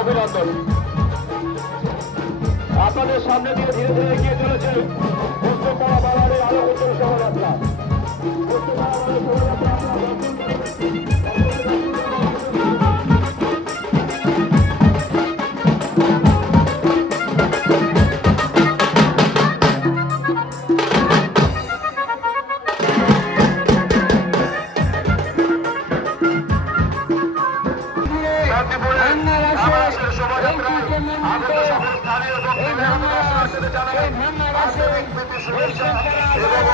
অভিনন্দন। আপনাদের সামনে দিয়ে ধীরে ধীরে এগিয়ে চলেছে পুষ্পপাড়া বাজারের আলো উজ্জ্বল শোভাযাত্রা। পুষ্পপাড়া বাজারের শোভাযাত্রা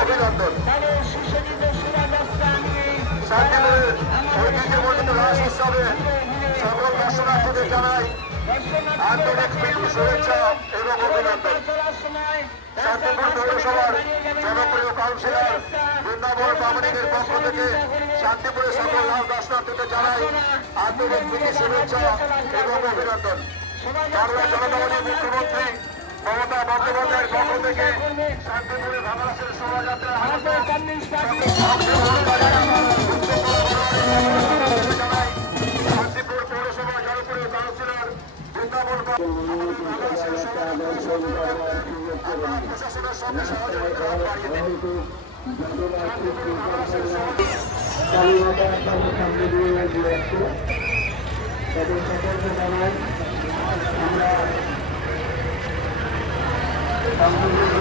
অভিনন্দন। শান্তিপুরের ঐতিহ্যমণ্ডিত রাস উৎসবে সকল দর্শনার্থীদের জানাই আন্তরিক প্রীতি শুভেচ্ছা এবং অভিনন্দন। শান্তিপুর পৌরসভার জনপ্রিয় কাউন্সিলর বৃন্দাবন বামুনিদের পক্ষ থেকে শান্তিপুরের সকল দর্শনার্থীদের জানাই আন্তরিক প্রীতি শুভেচ্ছা এবং অভিনন্দন। বাংলা জনতা পার্টির মুখ্যমন্ত্রী মমতা বন্দ্যোপাধ্যায়ের পক্ষ থেকে শান্তিপুরে ভাগাসের শোভাযাত্রা শান্তিপুর পৌরসভা জনপ্রিয় কাউন্সিলর বৃন্দাবন প্রশাসনের সঙ্গে সহযোগিতা বাড়িয়ে দেন। আমরা